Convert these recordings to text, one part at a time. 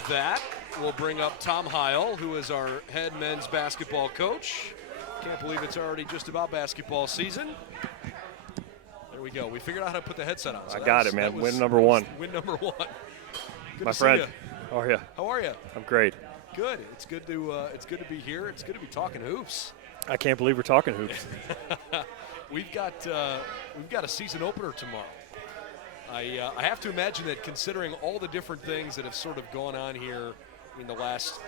with that, we'll bring up Tom Heil, who is our head men's basketball coach. Can't believe it's already just about basketball season. There we go. We figured out how to put the headset on. So I got it, man. Win number one. Win number one. Good My to friend. see you. How are you? How are you? I'm great. Good. It's good to be here. It's good to be talking hoops. I can't believe we're talking hoops. We've got a season opener tomorrow. I have to imagine that considering all the different things that have sort of gone on here in the last,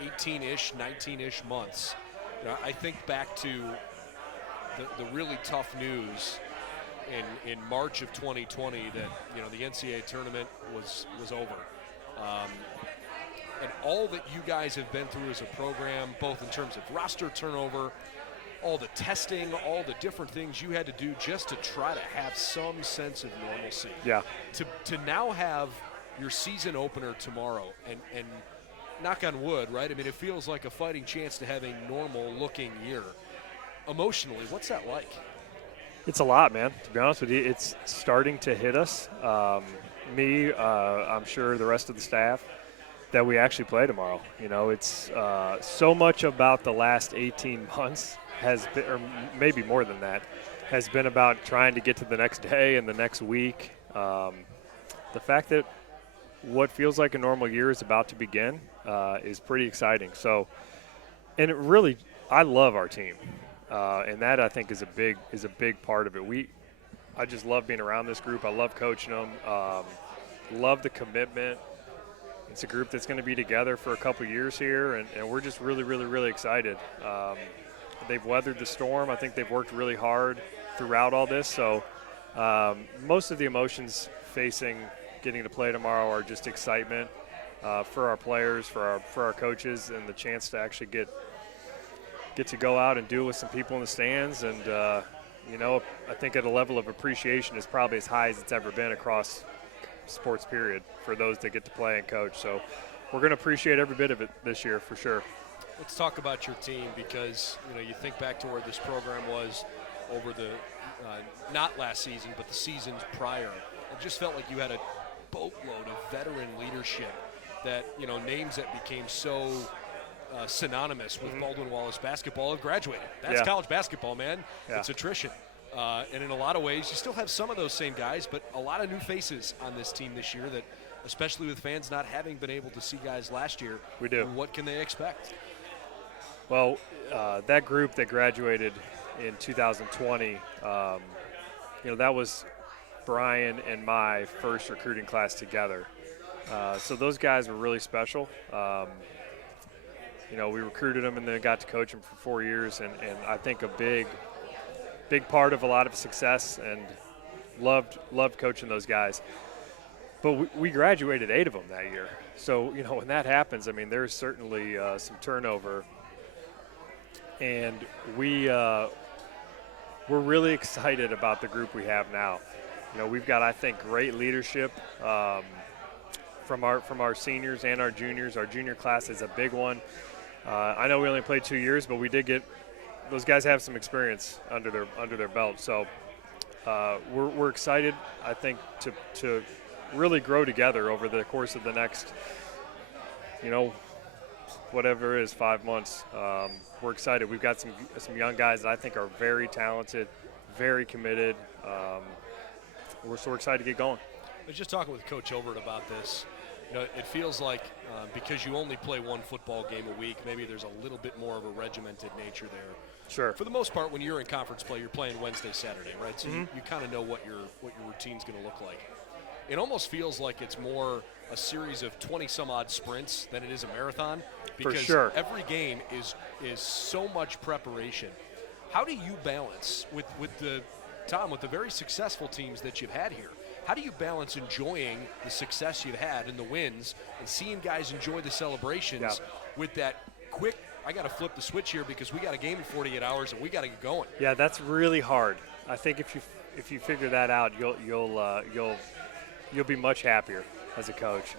18-ish, 19-ish months, I think back to the really tough news in March of 2020 that the NCAA tournament was over. And all that you guys have been through as a program, both in terms of roster turnover, all the testing, all the different things you had to do just to try to have some sense of normalcy. Yeah. To now have your season opener tomorrow and knock on wood, right? I mean, it feels like a fighting chance to have a normal-looking year. Emotionally, what's that like? It's a lot, man. To be honest with you, it's starting to hit us. I'm sure the rest of the staff, that we actually play tomorrow. It's so much about the last 18 months has been, or maybe more than that, has been about trying to get to the next day and the next week. The fact that what feels like a normal year is about to begin is pretty exciting. So, and it really, I love our team, and that I think is a big part of it. I just love being around this group. I love coaching them. Love the commitment. It's a group that's going to be together for a couple years here, and we're just really, really, really excited. They've weathered the storm. I think they've worked really hard throughout all this. So most of the emotions facing getting to play tomorrow are just excitement for our players, for our coaches, and the chance to actually get to go out and do it with some people in the stands. And, I think at a level of appreciation is probably as high as it's ever been across sports period for those that get to play and coach. So we're going to appreciate every bit of it this year for sure. Let's talk about your team because, you think back to where this program was over the, not last season, but the seasons prior. It just felt like you had a boatload of veteran leadership that, names that became so synonymous with Baldwin Wallace basketball have graduated. That's college basketball, man. Yeah. It's attrition. And in a lot of ways, you still have some of those same guys, but a lot of new faces on this team this year that, especially with fans not having been able to see guys last year. We do. What can they expect? Well, that group that graduated in 2020, that was Brian and my first recruiting class together. So those guys were really special. We recruited them and then got to coach them for 4 years, and I think a big part of a lot of success, and loved coaching those guys. But we graduated 8 of them that year. So, when that happens, there's certainly some turnover. And we're really excited about the group we have now. We've got, I think, great leadership from our seniors and our juniors. Our junior class is a big one. I know we only played 2 years, but we did get – those guys have some experience under their belt. So we're excited, I think, to really grow together over the course of the next, whatever it is, 5 months. We're excited. We've got some young guys that I think are very talented, very committed. We're so excited to get going. I was just talking with Coach Overt about this. It feels like because you only play one football game a week, maybe there's a little bit more of a regimented nature there. Sure. For the most part, when you're in conference play, you're playing Wednesday, Saturday, right? So you kind of know what your routine's going to look like. It almost feels like it's more a series of 20-some-odd sprints than it is a marathon. Because for sure. Every game is so much preparation. How do you balance with the very successful teams that you've had here? How do you balance enjoying the success you've had and the wins and seeing guys enjoy the celebrations with that quick, I got to flip the switch here because we got a game in 48 hours and we got to get going? Yeah, that's really hard. I think if you figure that out, you'll be much happier as a coach.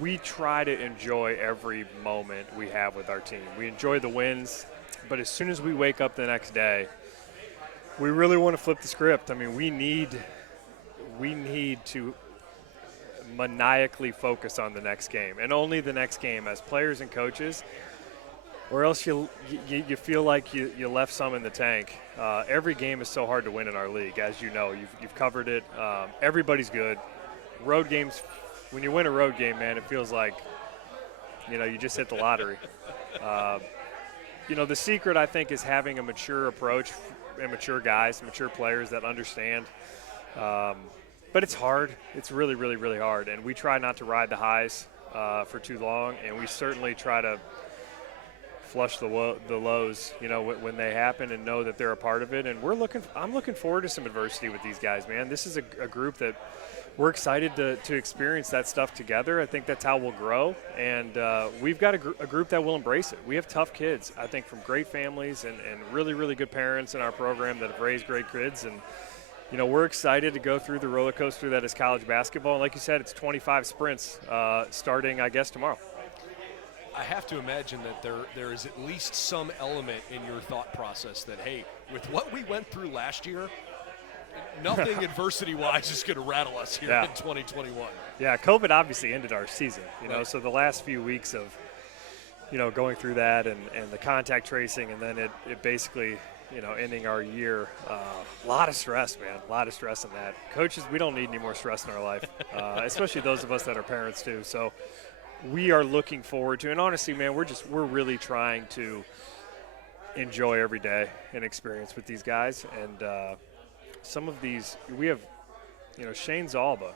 We try to enjoy every moment we have with our team. We enjoy the wins, but as soon as we wake up the next day, we really want to flip the script. We need we need to maniacally focus on the next game and only the next game as players and coaches, or else you feel like you left some in the tank. Every game is so hard to win in our league, as you know. You've covered it. Everybody's good. Road games, when you win a road game, man, it feels like, you just hit the lottery. The secret, I think, is having a mature approach and mature guys, mature players that understand. But it's hard. It's really, really, really hard. And we try not to ride the highs for too long, and we certainly try to flush the lows, when they happen, and know that they're a part of it. And I'm looking forward to some adversity with these guys, man. This is a group that we're excited to experience that stuff together. I think that's how we'll grow, and we've got a group that will embrace it. We have tough kids, I think, from great families and really, really good parents in our program that have raised great kids. And we're excited to go through the roller coaster that is college basketball. And like you said, it's 25 sprints starting, I guess, tomorrow. I have to imagine that there is at least some element in your thought process that, hey, with what we went through last year, nothing adversity-wise is going to rattle us here in 2021. Yeah, COVID obviously ended our season, right. So the last few weeks of, going through that and the contact tracing, and then it basically – ending our year. A lot of stress, man. A lot of stress in that. Coaches, we don't need any more stress in our life, especially those of us that are parents too. So we are looking forward to, and honestly, man, we're really trying to enjoy every day and experience with these guys. And some of these, we have, Shane Zalba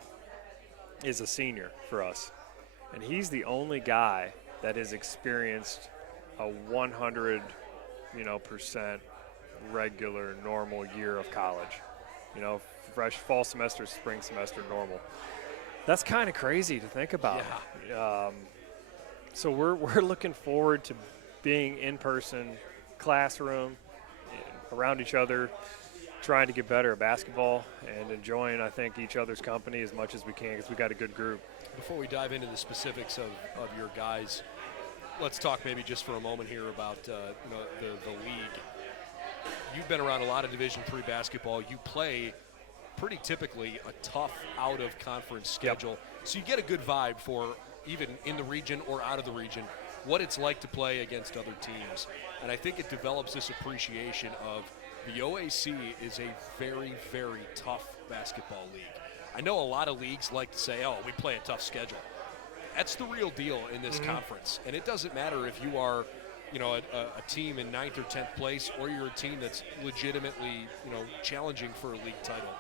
is a senior for us, and he's the only guy that has experienced a 100%, regular, normal year of college. Fresh fall semester, spring semester, normal. That's kind of crazy to think about. Yeah. So we're looking forward to being in person, classroom, around each other, trying to get better at basketball and enjoying, I think, each other's company as much as we can because we got a good group. Before we dive into the specifics of your guys, let's talk maybe just for a moment here about the league. You've been around a lot of Division III basketball. You play pretty typically a tough out-of-conference schedule. Yep. So you get a good vibe for, even in the region or out of the region, what it's like to play against other teams. And I think it develops this appreciation of the OAC is a very, very tough basketball league. I know a lot of leagues like to say, oh, we play a tough schedule. That's the real deal in this conference. And it doesn't matter if you are – a team in 9th or 10th place, or you're a team that's legitimately, challenging for a league title.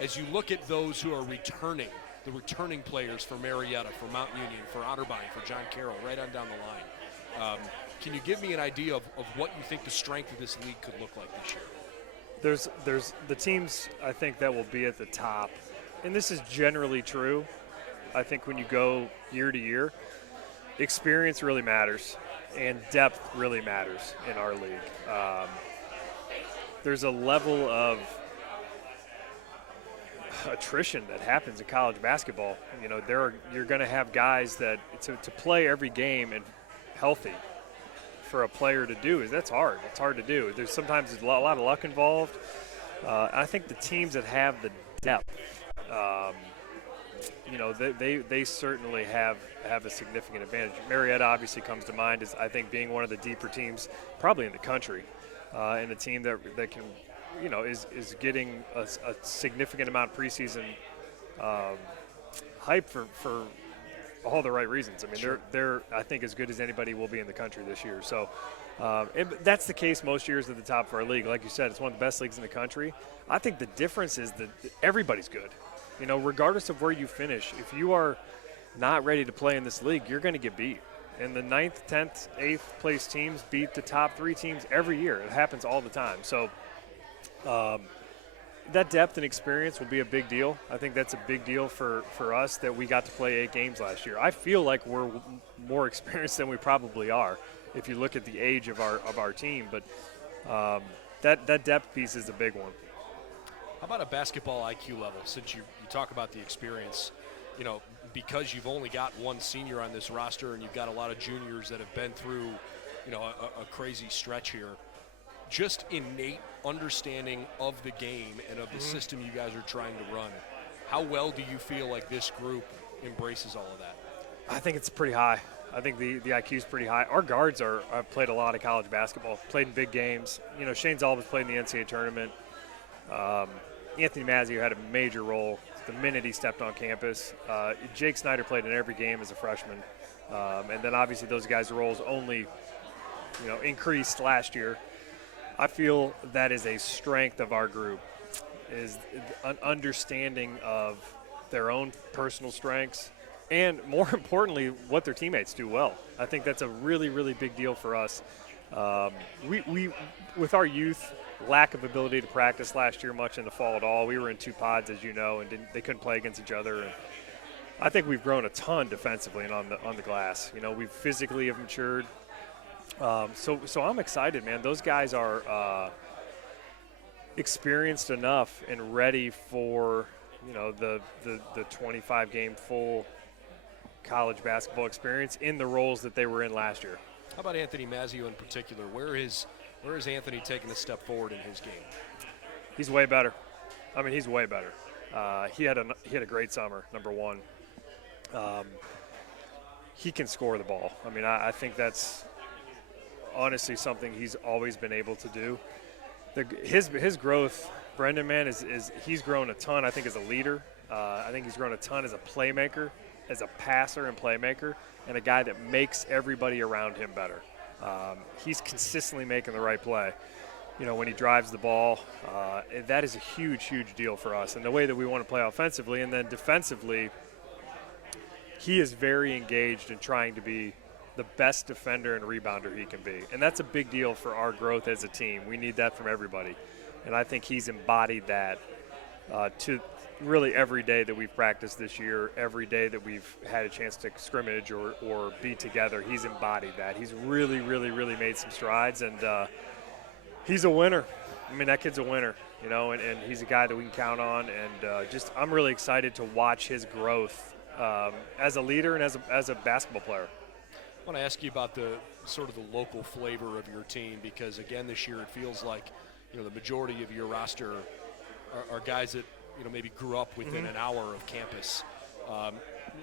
As you look at those who are returning, the returning players for Marietta, for Mount Union, for Otterbein, for John Carroll, right on down the line, can you give me an idea of what you think the strength of this league could look like this year? There's the teams, I think, that will be at the top, and this is generally true. I think when you go year to year, experience really matters. And depth really matters in our league. There's a level of attrition that happens in college basketball. You're going to have guys that to play every game and healthy for a player to do that's hard. It's hard to do. There's a lot of luck involved. I think the teams that have the depth, they certainly have a significant advantage. Marietta obviously comes to mind as, I think, being one of the deeper teams probably in the country, and a team that can, is getting a significant amount of preseason hype for all the right reasons. I mean, sure. they're I think as good as anybody will be in the country this year. So that's the case most years at the top of our league. Like you said, it's one of the best leagues in the country. I think the difference is that everybody's good. Regardless of where you finish, if you are not ready to play in this league, you're going to get beat. And the 9th, 10th, 8th place teams beat the top 3 teams every year. It happens all the time. So that depth and experience will be a big deal. I think that's a big deal for us that we got to play 8 games last year. I feel like we're more experienced than we probably are if you look at the age of our team. But that depth piece is a big one. How about a basketball IQ level? Since you talk about the experience, because you've only got one senior on this roster and you've got a lot of juniors that have been through, a crazy stretch here, just innate understanding of the game and of the system you guys are trying to run. How well do you feel like this group embraces all of that? I think it's pretty high. I think the IQ is pretty high. Our guards have played a lot of college basketball, played in big games. Shane Zalba's played in the NCAA tournament. Anthony Mazzio had a major role the minute he stepped on campus. Jake Snyder played in every game as a freshman. And then obviously those guys' roles only, increased last year. I feel that is a strength of our group, is an understanding of their own personal strengths and, more importantly, what their teammates do well. I think that's a really, really big deal for us. We with our youth, lack of ability to practice last year much in the fall at all. We were in 2 pods, as you know, and they couldn't play against each other. And I think we've grown a ton defensively and on the glass. We physically have matured. So I'm excited, man. Those guys are experienced enough and ready for the 25-game full college basketball experience in the roles that they were in last year. How about Anthony Mazzio in particular? Where is Anthony taking a step forward in his game? He's way better. I mean, he's way better. He had a great summer, number one. He can score the ball. I mean, I think that's honestly something he's always been able to do. His growth, Brendan, man, is he's grown a ton, I think, as a leader. I think he's grown a ton as a playmaker, as a passer and playmaker, and a guy that makes everybody around him better. He's consistently making the right play. When he drives the ball, that is a huge, huge deal for us. And the way that we want to play offensively, and then defensively, he is very engaged in trying to be the best defender and rebounder he can be. And that's a big deal for our growth as a team. We need that from everybody. And I think he's embodied that to really every day that we've practiced this year, every day that we've had a chance to scrimmage or be together. He's embodied that. He's really, really, really made some strides, and he's a winner. I mean, that kid's a winner, and he's a guy that we can count on. And I'm really excited to watch his growth as a leader and as a basketball player. I want to ask you about the sort of the local flavor of your team, because again this year it feels like the majority of your roster are guys that maybe grew up within an hour of campus.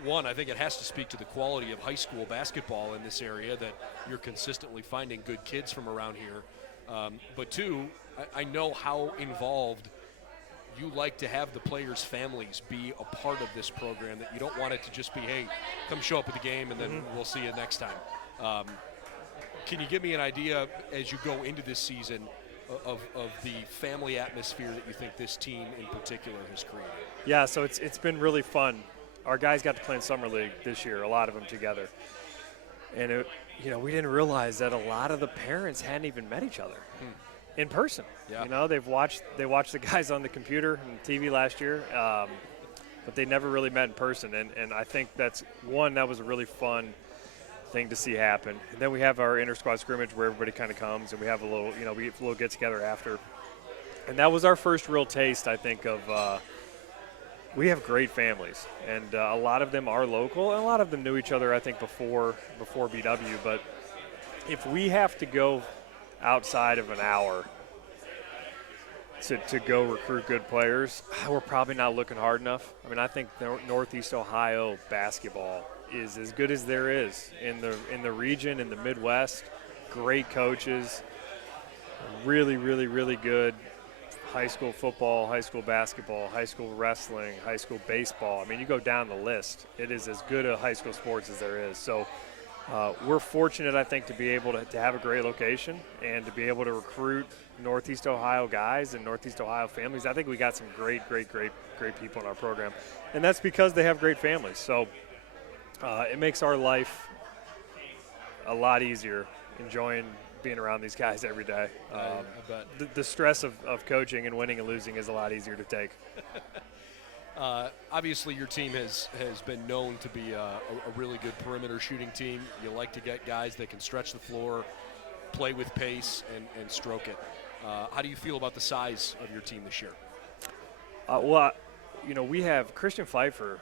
One, I think it has to speak to the quality of high school basketball in this area that you're consistently finding good kids from around here. But two, I know how involved you like to have the players' families be a part of this program, that you don't want it to just be, hey, come show up at the game and then we'll see you next time. Can you give me an idea as you go into this season of the family atmosphere that you think this team in particular has created? Yeah, so it's been really fun. Our guys got to play in Summer League this year, a lot of them together. And, we didn't realize that a lot of the parents hadn't even met each other in person. Yeah. They watched the guys on the computer and TV last year, but they never really met in person. And I think that was a really fun thing to see happen. And then we have our inter-squad scrimmage where everybody kind of comes, and we have a little get-together after. And that was our first real taste, I think, of we have great families. And a lot of them are local, and a lot of them knew each other, I think, before BW. But if we have to go outside of an hour to go recruit good players, we're probably not looking hard enough. I mean, I think Northeast Ohio basketball is as good as there is in the region, in the Midwest. Great coaches, really, really, really good high school football, high school basketball, high school wrestling, high school baseball. I mean, you go down the list. It is as good a high school sports as there is. So we're fortunate, I think, to be able to have a great location and to be able to recruit Northeast Ohio guys and Northeast Ohio families. I think we got some great people in our program, and that's because they have great families. So it makes our life a lot easier, enjoying being around these guys every day. I bet. The stress of coaching and winning and losing is a lot easier to take. Obviously, your team has been known to be a really good perimeter shooting team. You like to get guys that can stretch the floor, play with pace, and stroke it. How do you feel about the size of your team this year? We have Christian Pfeiffer,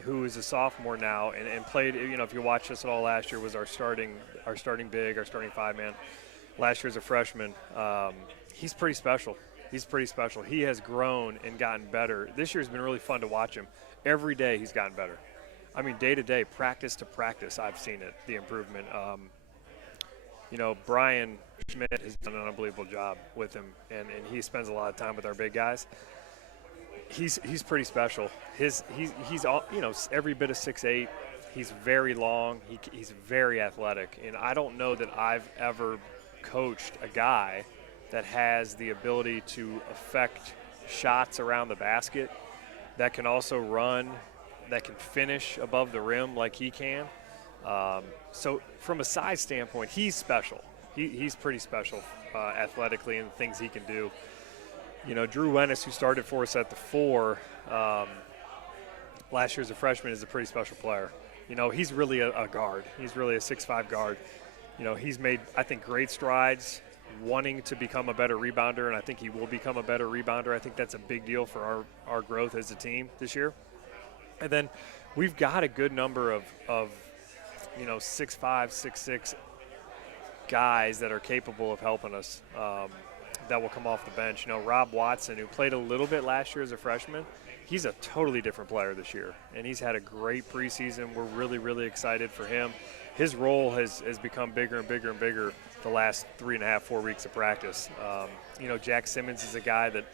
who is a sophomore now and played, if you watched us at all last year, was our starting big, our starting 5-man. Last year as a freshman. He's pretty special. He's pretty special. He has grown and gotten better. This year's been really fun to watch him. Every day he's gotten better. I mean, day to day, practice to practice, I've seen it, the improvement. Brian Schmidt has done an unbelievable job with him, and he spends a lot of time with our big guys. He's pretty special. He's all, every bit of 6'8". He's very long. He's very athletic, and I don't know that I've ever coached a guy that has the ability to affect shots around the basket, that can also run, that can finish above the rim like he can. So from a size standpoint, he's special. He's pretty special athletically and the things he can do. Drew Wennis, who started for us at the 4 last year as a freshman, is a pretty special player. He's really a guard. He's really a 6'5" guard. He's made, I think, great strides wanting to become a better rebounder, and I think he will become a better rebounder. I think that's a big deal for our growth as a team this year. And then we've got a good number of 6'5", 6'6" guys that are capable of helping us that will come off the bench. Rob Watson, who played a little bit last year as a freshman, he's a totally different player this year, and he's had a great preseason. We're really, really excited for him. His role has become bigger and bigger and bigger the last 3.5, 4 weeks of practice. Jack Simmons is a guy that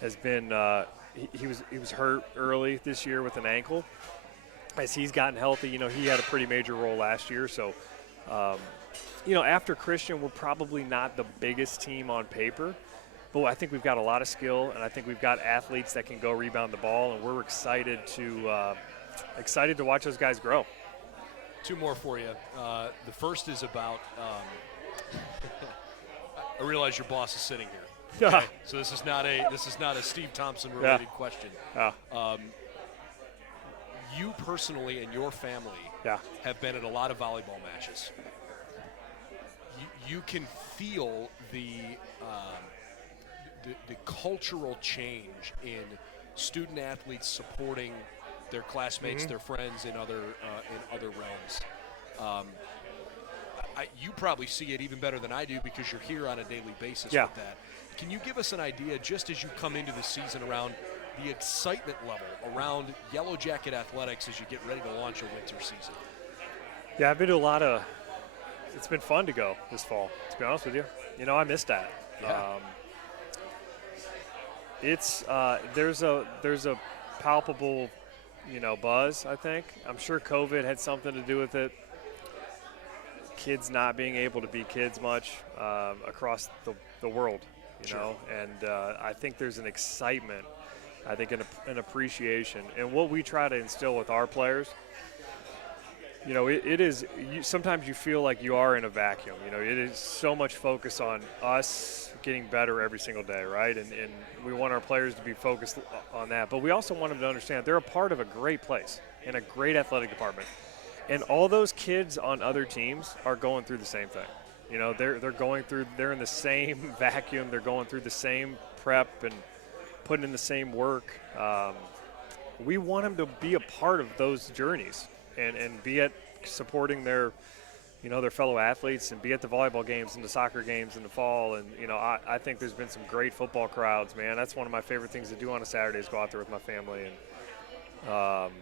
has been he was hurt early this year with an ankle. As he's gotten healthy, he had a pretty major role last year. So, after Christian, we're probably not the biggest team on paper, but I think we've got a lot of skill, and I think we've got athletes that can go rebound the ball, and we're excited to watch those guys grow. 2 more for you. The first is about I realize your boss is sitting here. Okay? So this is not a Steve Thompson related question. You personally and your family have been at a lot of volleyball matches. You can feel the cultural change in student athletes supporting their classmates, their friends in other realms. You probably see it even better than I do because you're here on a daily basis with that. Can you give us an idea, just as you come into the season, around the excitement level around Yellow Jacket athletics as you get ready to launch a winter season? Yeah, I've been to a lot of – it's been fun to go this fall, to be honest with you. I missed that. Yeah. There's a palpable, buzz, I think. I'm sure COVID had something to do with it. Kids not being able to be kids much across the world, know. And I think there's an excitement, I think an appreciation. And what we try to instill with our players, it is sometimes you feel like you are in a vacuum. It is so much focus on us getting better every single day, right? And we want our players to be focused on that. But we also want them to understand they're a part of a great place and a great athletic department. And all those kids on other teams are going through the same thing. They're in the same vacuum. They're going through the same prep and putting in the same work. We want them to be a part of those journeys and be at supporting their fellow athletes and be at the volleyball games and the soccer games in the fall. And, I think there's been some great football crowds, man. That's one of my favorite things to do on a Saturday is go out there with my family. And,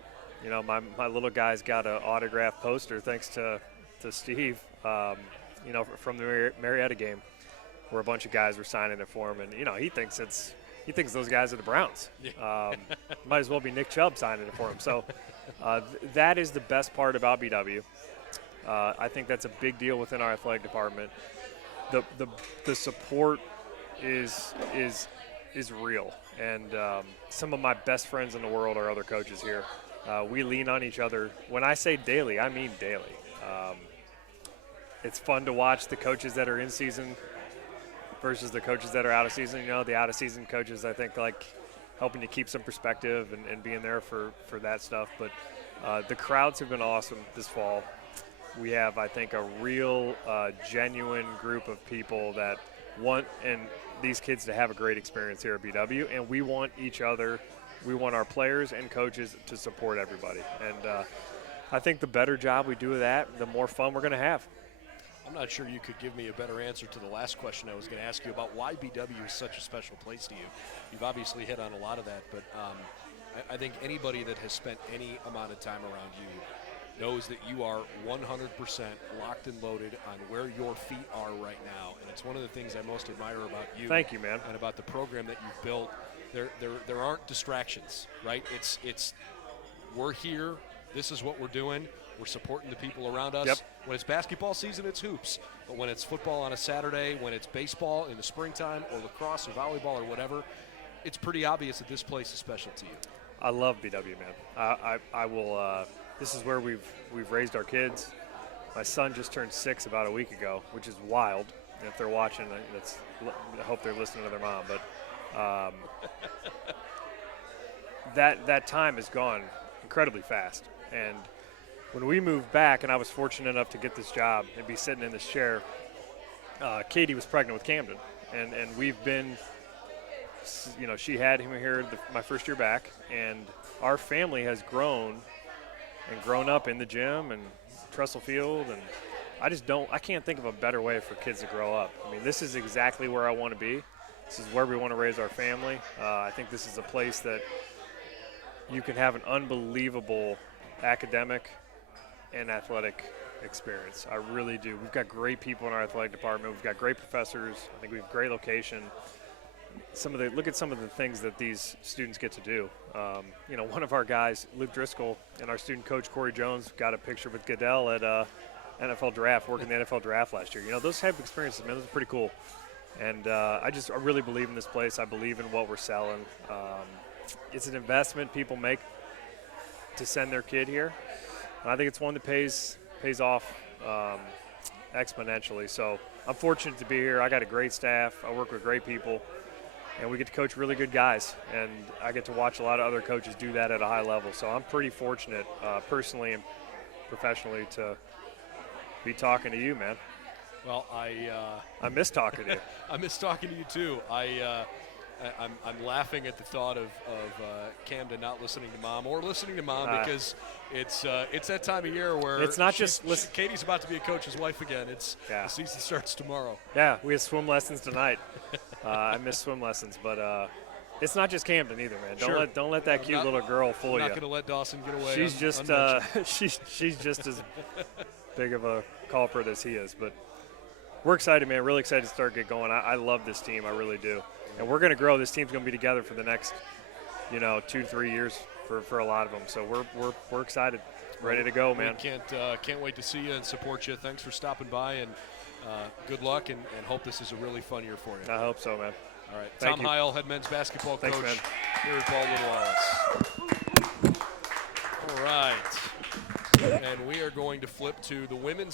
my little guy's got an autographed poster thanks to Steve, from the Marietta game where a bunch of guys were signing it for him. And, he thinks those guys are the Browns. Might as well be Nick Chubb signing it for him. So that is the best part about BW. I think that's a big deal within our athletic department. The support is real. And some of my best friends in the world are other coaches here. We lean on each other. When I say daily, I mean daily. It's fun to watch the coaches that are in season versus the coaches that are out of season. The out of season coaches, I think, like helping to keep some perspective and being there for that stuff. But the crowds have been awesome this fall. We have, I think, a real genuine group of people that want these kids to have a great experience here at BW, and we want each other. We want our players and coaches to support everybody. And I think the better job we do with that, the more fun we're going to have. I'm not sure you could give me a better answer to the last question I was going to ask you about why BW is such a special place to you. You've obviously hit on a lot of that, but I think anybody that has spent any amount of time around you knows that you are 100% locked and loaded on where your feet are right now. And it's one of the things I most admire about you. Thank you, man. And about the program that you've built. There aren't distractions, right? It's we're here. This is what we're doing. We're supporting the people around us. Yep. When it's basketball season, it's hoops. But when it's football on a Saturday, when it's baseball in the springtime, or lacrosse or volleyball or whatever, it's pretty obvious that this place is special to you. I love BW, man. I will. This is where we've raised our kids. My son just turned 6 about a week ago, which is wild. And if they're watching, I hope they're listening to their mom. But that time has gone incredibly fast. And when we moved back, and I was fortunate enough to get this job and be sitting in this chair, Katie was pregnant with Camden, and we've been. She had him here my first year back, and our family has grown up in the gym and Trestle Field, and I can't think of a better way for kids to grow up. I mean, this is exactly where I want to be. This is where we want to raise our family. I think this is a place that you can have an unbelievable academic and athletic experience. I really do. We've got great people in our athletic department. We've got great professors. I think we have great location. Look at some of the things that these students get to do. One of our guys, Luke Driscoll, and our student coach Corey Jones got a picture with Goodell at NFL draft, working the NFL draft last year. Those type of experiences, man, those are pretty cool. And I really believe in this place. I believe in what we're selling. It's an investment people make to send their kid here, and I think it's one that pays off exponentially. So I'm fortunate to be here. I got a great staff. I work with great people. And we get to coach really good guys, and I get to watch a lot of other coaches do that at a high level. So I'm pretty fortunate, personally and professionally, to be talking to you, man. Well, I miss talking to you. I miss talking to you too. I'm laughing at the thought of Camden not listening to Mom or listening to Mom because it's that time of year where it's not Katie's about to be a coach's wife again. The season starts tomorrow. Yeah, we have swim lessons tonight. I miss swim lessons, but it's not just Camden either, man. Don't let that cute little girl fool you. I'm not going to let Dawson get away. She's just she's just as big of a culprit as he is. But we're excited, man. Really excited to get going. I love this team. I really do. And we're going to grow. This team's going to be together for the next, 2 to 3 years for a lot of them. So we're excited, ready to go, man. Can't wait to see you and support you. Thanks for stopping by, and good luck, and hope this is a really fun year for you. I hope so, man. All right, Tom Heil, head men's basketball coach here at Baldwin Wallace. All right, and we are going to flip to the women's